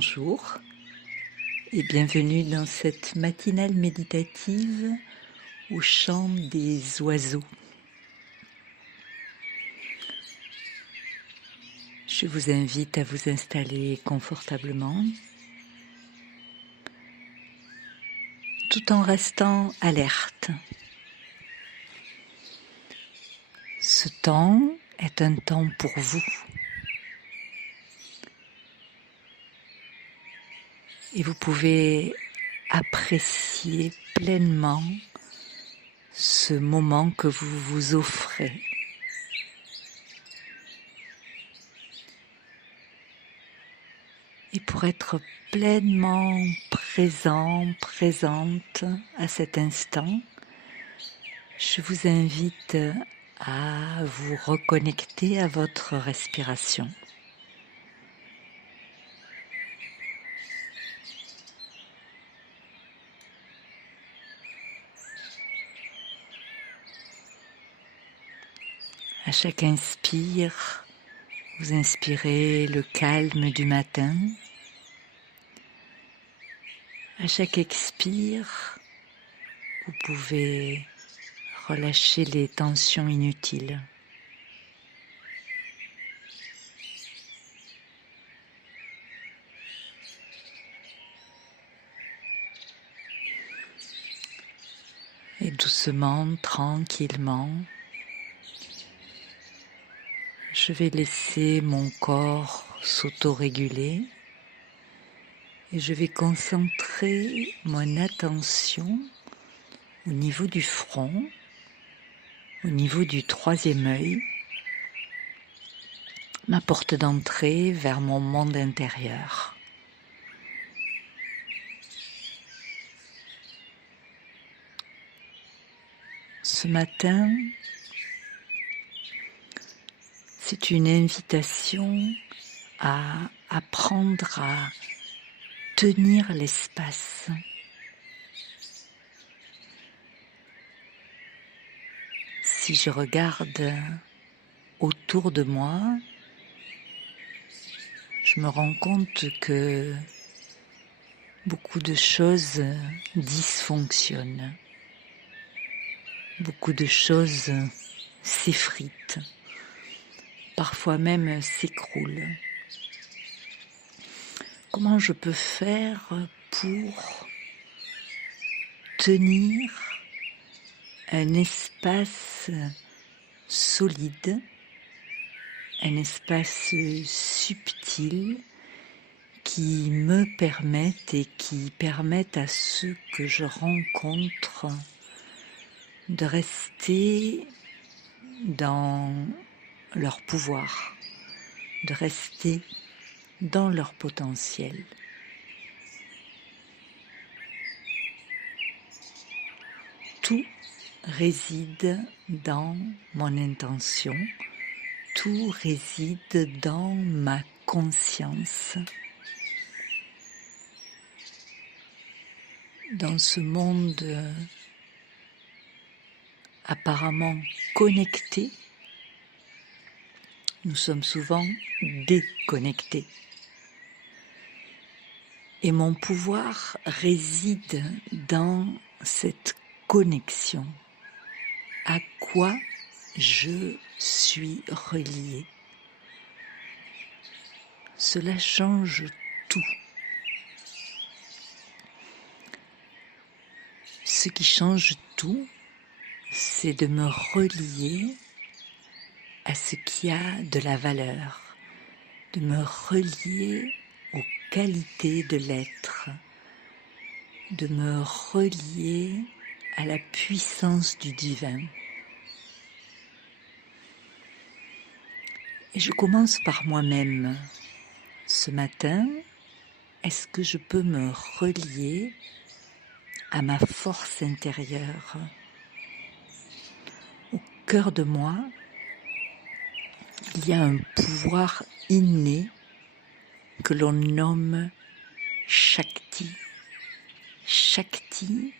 Bonjour et bienvenue dans cette matinale méditative au chant des oiseaux. Je vous invite à vous installer confortablement tout en restant alerte. Ce temps est un temps pour vous. Et vous pouvez apprécier pleinement ce moment que vous vous offrez. Et pour être pleinement présent, présente à cet instant, je vous invite à vous reconnecter à votre respiration. À chaque inspire, vous inspirez le calme du matin. À chaque expire, vous pouvez relâcher les tensions inutiles. Et doucement, tranquillement, je vais laisser mon corps s'autoréguler et je vais concentrer mon attention au niveau du front, au niveau du troisième œil, ma porte d'entrée vers mon monde intérieur. Ce matin, c'est une invitation à apprendre à tenir l'espace. Si je regarde autour de moi, je me rends compte que beaucoup de choses dysfonctionnent. Beaucoup de choses s'effritent, parfois même s'écroulent. Comment je peux faire pour tenir un espace solide, un espace subtil qui me permette et qui permette à ceux que je rencontre de rester dans leur pouvoir, de rester dans leur potentiel. Tout réside dans mon intention, tout réside dans ma conscience. Dans ce monde apparemment connectés, nous sommes souvent déconnectés. Et mon pouvoir réside dans cette connexion. À quoi je suis relié. Cela change tout. Ce qui change tout, c'est de me relier à ce qui a de la valeur, de me relier aux qualités de l'être, de me relier à la puissance du divin. Et je commence par moi-même. Ce matin, est-ce que je peux me relier à ma force intérieure? Au cœur de moi, il y a un pouvoir inné que l'on nomme Shakti. Shakti,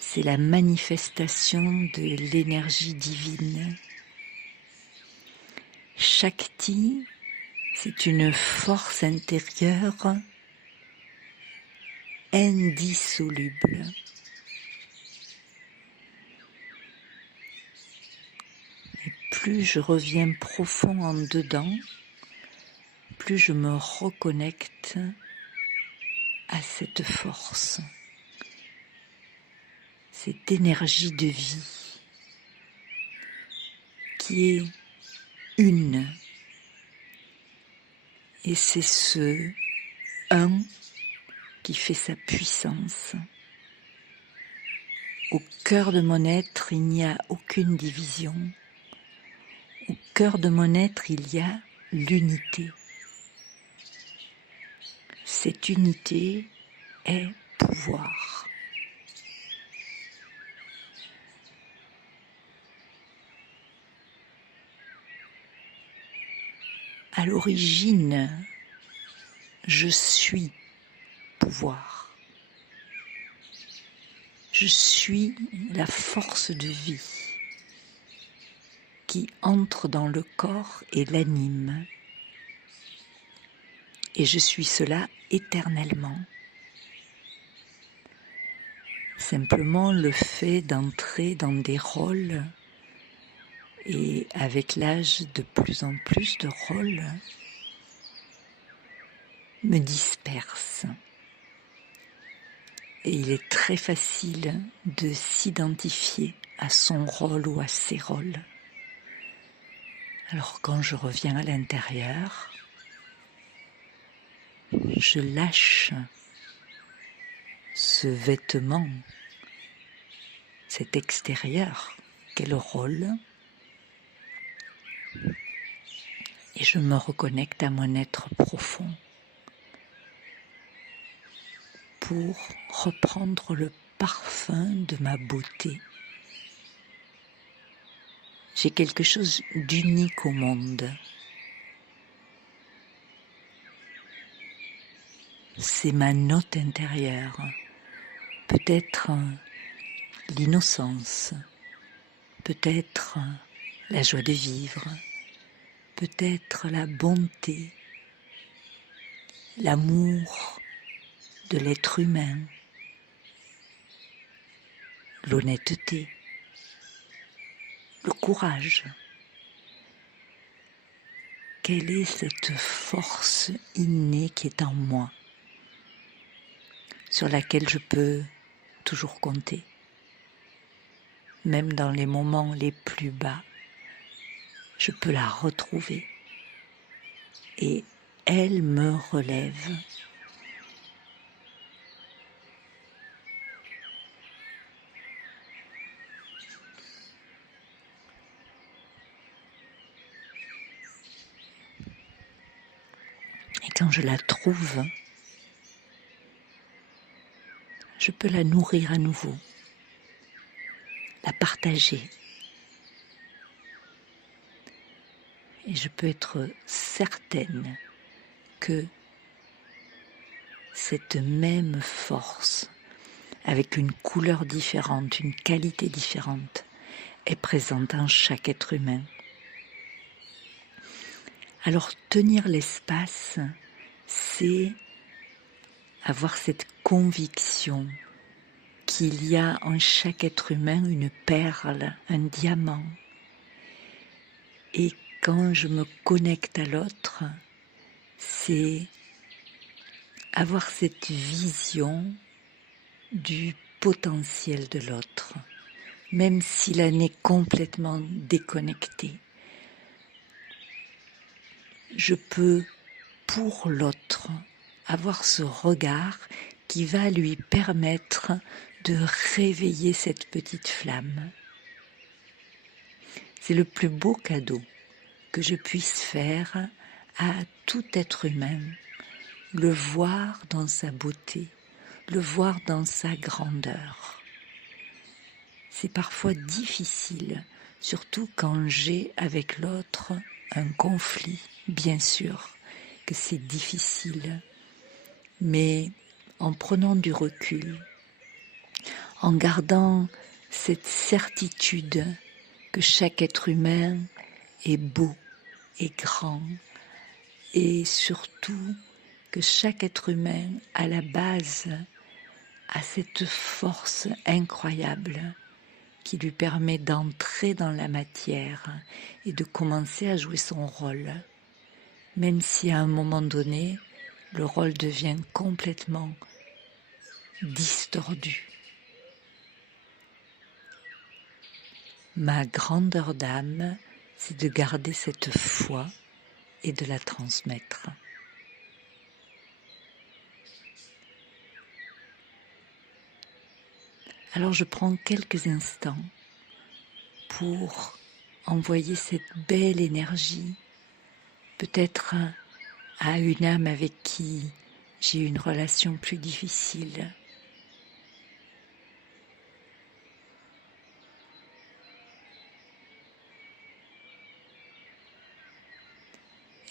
c'est la manifestation de l'énergie divine. Shakti, C'est une force intérieure indissoluble. Et plus je reviens profond en dedans, plus je me reconnecte à cette force, cette énergie de vie qui est une. Et c'est ce un qui fait sa puissance. Au cœur de mon être, il n'y a aucune division. Au cœur de mon être, il y a l'unité. Cette unité est pouvoir. À l'origine, je suis pouvoir. Je suis la force de vie qui entre dans le corps et l'anime. Et je suis cela éternellement. Simplement le fait d'entrer dans des rôles et avec l'âge de plus en plus de rôles me disperse. Et il est très facile de s'identifier à son rôle ou à ses rôles. Alors quand je reviens à l'intérieur, je lâche ce vêtement, cet extérieur qu'est le rôle, et je me reconnecte à mon être profond pour reprendre le parfum de ma beauté. J'ai quelque chose d'unique au monde. C'est ma note intérieure, peut-être l'innocence, peut-être la joie de vivre, peut-être la bonté, l'amour de l'être humain, l'honnêteté, le courage. Quelle est cette force innée qui est en moi, sur laquelle je peux toujours compter, même dans les moments les plus bas, je peux la retrouver et elle me relève. Et quand je la trouve, je peux la nourrir à nouveau, la partager. Et je peux être certaine que cette même force, avec une couleur différente, une qualité différente, est présente en chaque être humain. Alors tenir l'espace, c'est avoir cette conviction qu'il y a en chaque être humain une perle, un diamant. Et quand je me connecte à l'autre, c'est avoir cette vision du potentiel de l'autre, même s'il en est complètement déconnecté. Je peux, pour l'autre, avoir ce regard qui va lui permettre de réveiller cette petite flamme. C'est le plus beau cadeau que je puisse faire à tout être humain, le voir dans sa beauté, le voir dans sa grandeur. C'est parfois difficile, surtout quand j'ai avec l'autre un conflit, bien sûr que c'est difficile, mais en prenant du recul, en gardant cette certitude que chaque être humain est beau, est grand, et surtout que chaque être humain à la base a cette force incroyable qui lui permet d'entrer dans la matière et de commencer à jouer son rôle, même si à un moment donné, le rôle devient complètement distordu. Ma grandeur d'âme, c'est de garder cette foi et de la transmettre. Alors je prends quelques instants pour envoyer cette belle énergie, peut-être à une âme avec qui j'ai eu une relation plus difficile.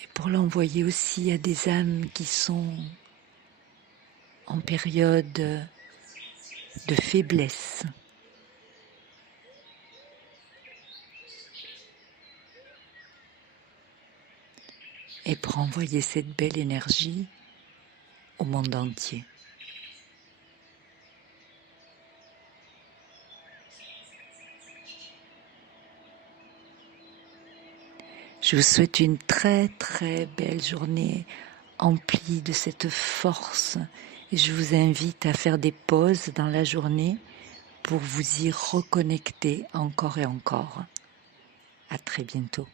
Et pour l'envoyer aussi à des âmes qui sont en période de faiblesse. Et pour envoyer cette belle énergie au monde entier. Je vous souhaite une très très belle journée emplie de cette force et je vous invite à faire des pauses dans la journée pour vous y reconnecter encore et encore. À très bientôt.